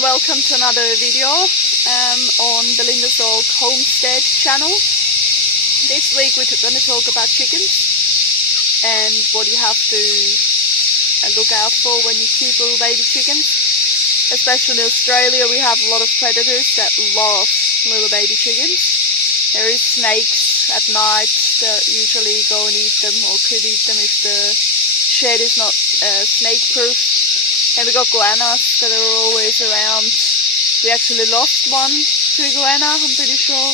welcome to another video on the Lindersdorf Homestead channel. This week we're going to talk about chickens and what you have to look out for when you keep little baby chickens. Especially in Australia, we have a lot of predators that love little baby chickens. There is snakes at night that usually go and eat them, or could eat them if the shed is not snake proof. And we got iguanas that are always around. We actually lost one to iguana, I'm pretty sure.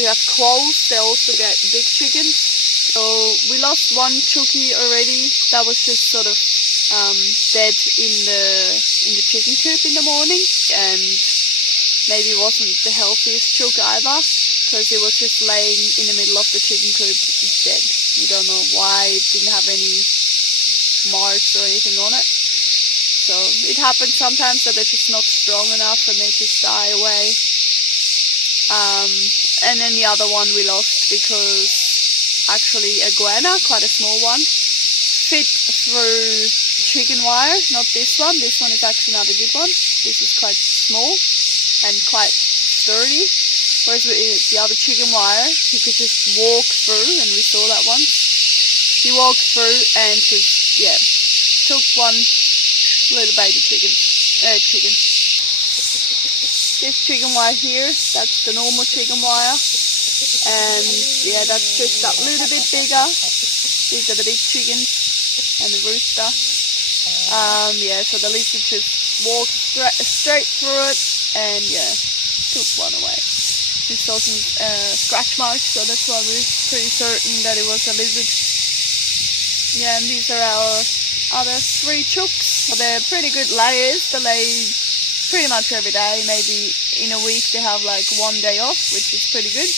We have quolls, they also get big chickens. So we lost one chookie already. That was just sort of dead in the chicken coop in the morning, and maybe wasn't the healthiest chook either, because it was just laying in the middle of the chicken coop dead. We don't know why it didn't have any marks or anything on it. So it happens sometimes that they're just not strong enough and they just die away. And then the other one we lost because actually a iguana, quite a small one, fit through chicken wire. Not this one. This one is actually not a good one. This is quite small and quite sturdy. Whereas the other chicken wire, he could just walk through, and we saw that once. He walked through and just, yeah, took one little baby chicken. This chicken wire here, that's the normal chicken wire, and yeah, that's just a little bit bigger. These are the big chickens and the rooster. Yeah, so the lizard just walked straight through it and yeah, took one away. This saw some scratch marks, so that's why we're pretty certain that it was a lizard. Yeah, and these are our other 3 chooks. They're pretty good layers. They lay pretty much every day. Maybe in a week they have like 1 day off, which is pretty good.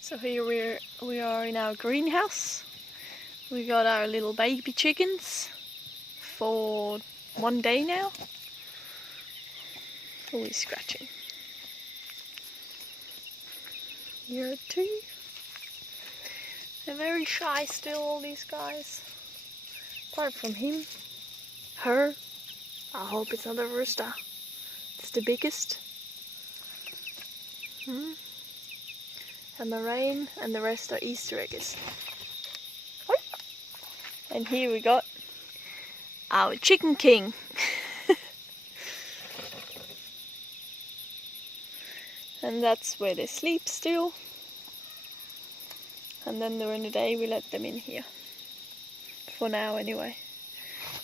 So here we are in our greenhouse. We got our little baby chickens for 1 day now. Always scratching. Here are 2. They're very shy still, all these guys. Apart from him. Her. I hope it's not a rooster. It's the biggest. A maran, and the rest are Easter eggs. And here we got our chicken king. And that's where they sleep still. And then during the day we let them in here. For now anyway.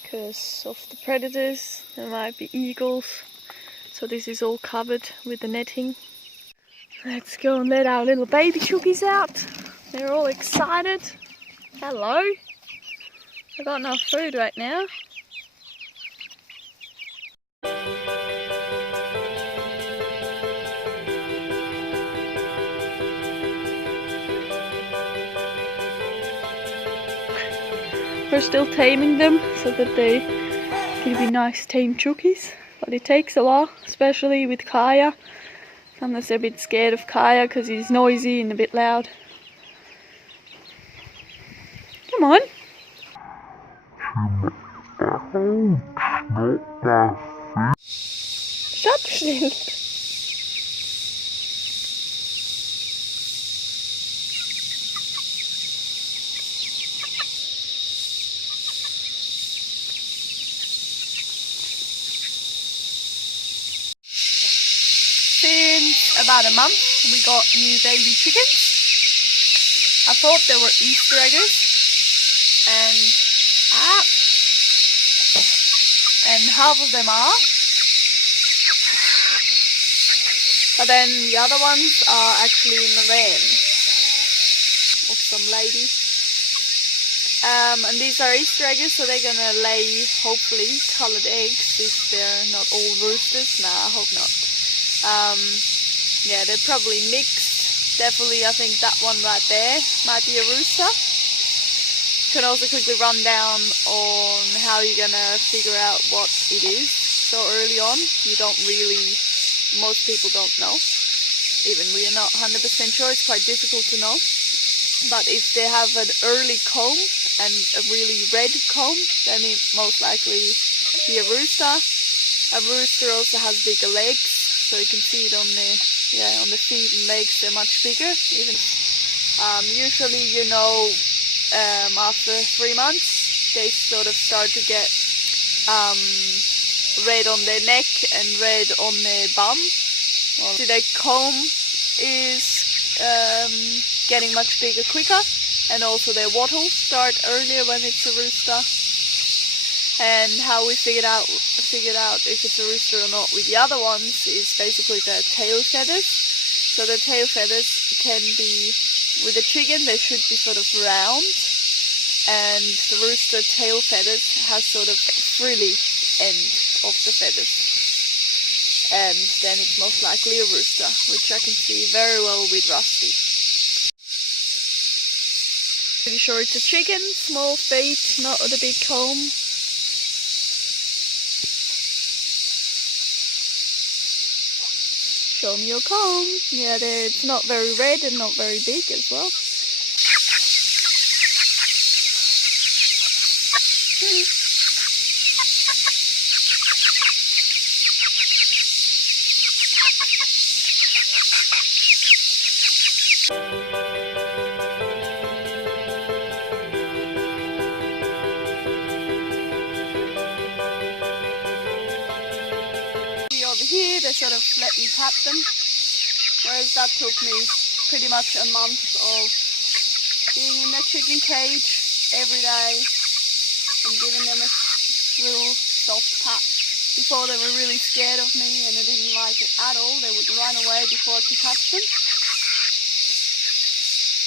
Because of the predators, there might be eagles. So this is all covered with the netting. Let's go and let our little baby chookies out. They're all excited. Hello. I got enough food right now. We're still taming them so that they can be nice tame chookies, but it takes a while, especially with Kaya. Sometimes they're a bit scared of Kaya because he's noisy and a bit loud. Come on. Shut still. Since about a month we got new baby chickens. I thought they were Easter eggers, and half of them are, but then the other ones are actually maran of some lady. And these are Easter eggers, so they're gonna lay hopefully coloured eggs if they're not all roosters. Nah, I hope not. Yeah, they're probably mixed. Definitely, I think that one right there might be a rooster. Can also quickly run down on how you're gonna figure out what it is. So early on, you don't really, most people don't know. Even we are not 100% sure, it's quite difficult to know. But if they have an early comb and a really red comb, then it most likely be a rooster. A rooster also has bigger legs, so you can see it on the feet and legs. They're much bigger. Even usually, after 3 months, they sort of start to get red on their neck and red on their bum. So their comb is getting much bigger quicker, and also their wattles start earlier when it's a rooster. And how we figured out if it's a rooster or not with the other ones is basically the tail feathers. So the tail feathers can be, with a chicken they should be sort of round, and the rooster tail feathers has sort of frilly end of the feathers, and then it's most likely a rooster, which I can see very well with Rusty. Pretty sure it's a chicken, small feet, not with a big comb. Show me your comb. Yeah, it's not very red and not very big as well. Over here, they sort of let me pat them, whereas that took me pretty much a month of being in that chicken cage every day and giving them a little soft pat. Before, they were really scared of me and they didn't like it at all. They would run away before I could touch them.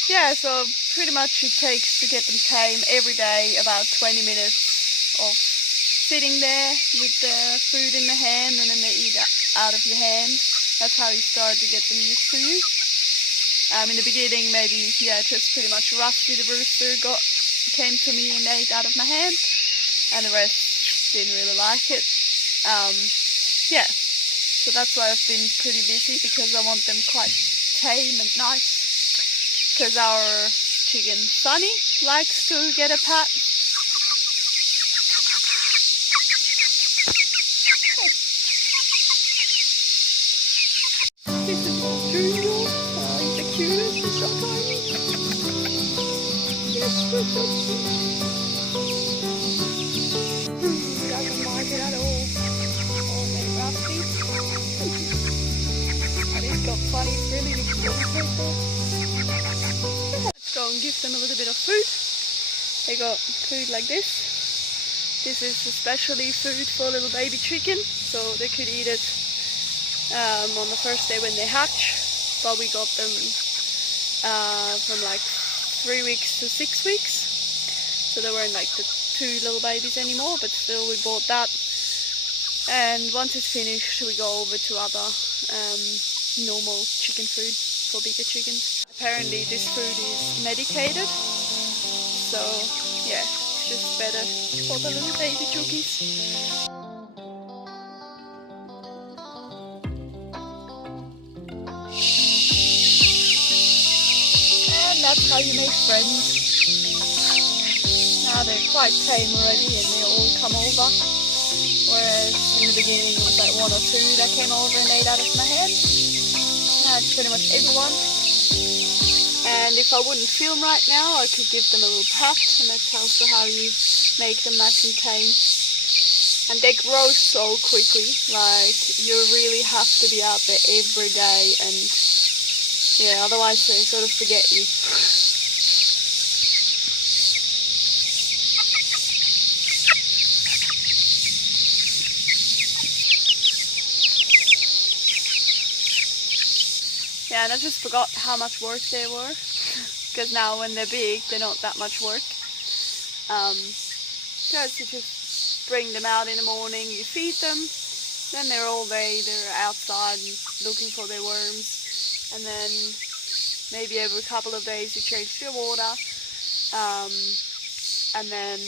Yeah, so pretty much it takes to get them tame every day about 20 minutes of sitting there with the food in the hand, and then they eat out of your hand. That's how you start to get them used to you. In the beginning, maybe, just pretty much Rusty the rooster came to me and ate out of my hand, and the rest didn't really like it. So that's why I've been pretty busy, because I want them quite tame and nice. Because our chicken Sunny likes to get a pat. This is Junior. He's the cutest. He's so tiny. Yes, we're so cute. He doesn't like it at all. Oh, maybe Rusty. And he's got funny, really big paper. Let's go and give them a little bit of food. They got food like this. This is especially food for little baby chicken, so they could eat it on the first day when they hatch, but we got them from like 3 weeks to 6 weeks, so they weren't like the 2 little babies anymore, but still we bought that. And once it's finished, we go over to other normal chicken food for bigger chickens. Apparently this food is medicated, so yeah, it's just better for the little baby chookies. That's how you make friends. Now they're quite tame already and they all come over. Whereas in the beginning it was like 1 or 2 that came over and ate out of my hand. Now it's pretty much everyone. And if I wouldn't film right now, I could give them a little pat, and that's also how you make them nice and tame. And they grow so quickly, like you really have to be out there every day, and yeah, otherwise they sort of forget you. Yeah, and I just forgot how much work they were, because now when they're big, they're not that much work. Because you just bring them out in the morning, you feed them, then they're all day, they're outside looking for their worms, and then maybe every couple of days you change their water. And then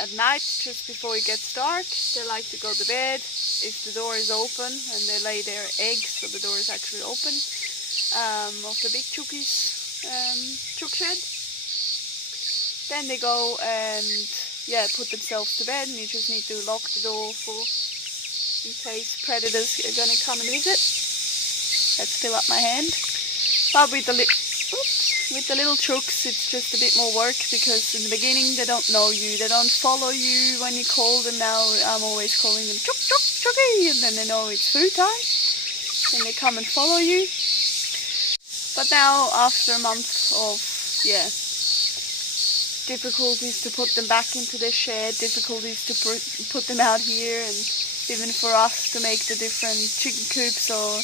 at night, just before it gets dark, they like to go to bed. If the door is open, and they lay their eggs, so the door is actually open, of the big chookies chook shed. Then they go and yeah, put themselves to bed, and you just need to lock the door in case predators are gonna come and visit. Let's fill up my hand. But with the little chooks, it's just a bit more work, because in the beginning they don't know you, they don't follow you when you call them. Now I'm always calling them chook chook chooky, and then they know it's food time, and they come and follow you. But now, after a month of difficulties to put them back into their shed, difficulties to put them out here, and even for us to make the different chicken coops, or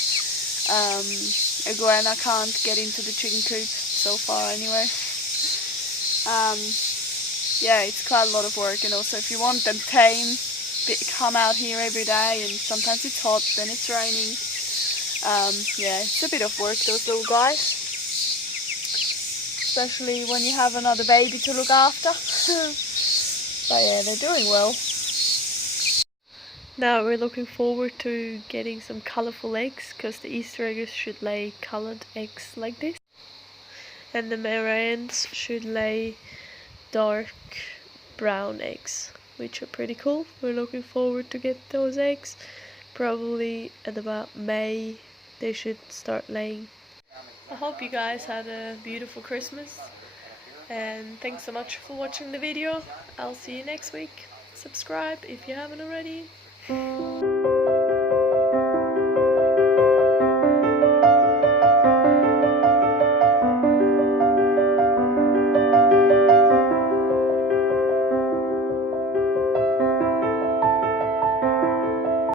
iguana can't get into the chicken coop so far anyway. Yeah, it's quite a lot of work, and also if you want them tame, come out here every day, and sometimes it's hot, then it's raining. Yeah, it's a bit of work, those little guys. Especially when you have another baby to look after. But yeah, they're doing well. Now we're looking forward to getting some colourful eggs, because the Easter eggs should lay coloured eggs like this. And the marans should lay dark brown eggs, which are pretty cool. We're looking forward to get those eggs. Probably at about May they should start laying. I hope you guys had a beautiful Christmas, and thanks so much for watching the video. I'll see you next week. Subscribe if you haven't already.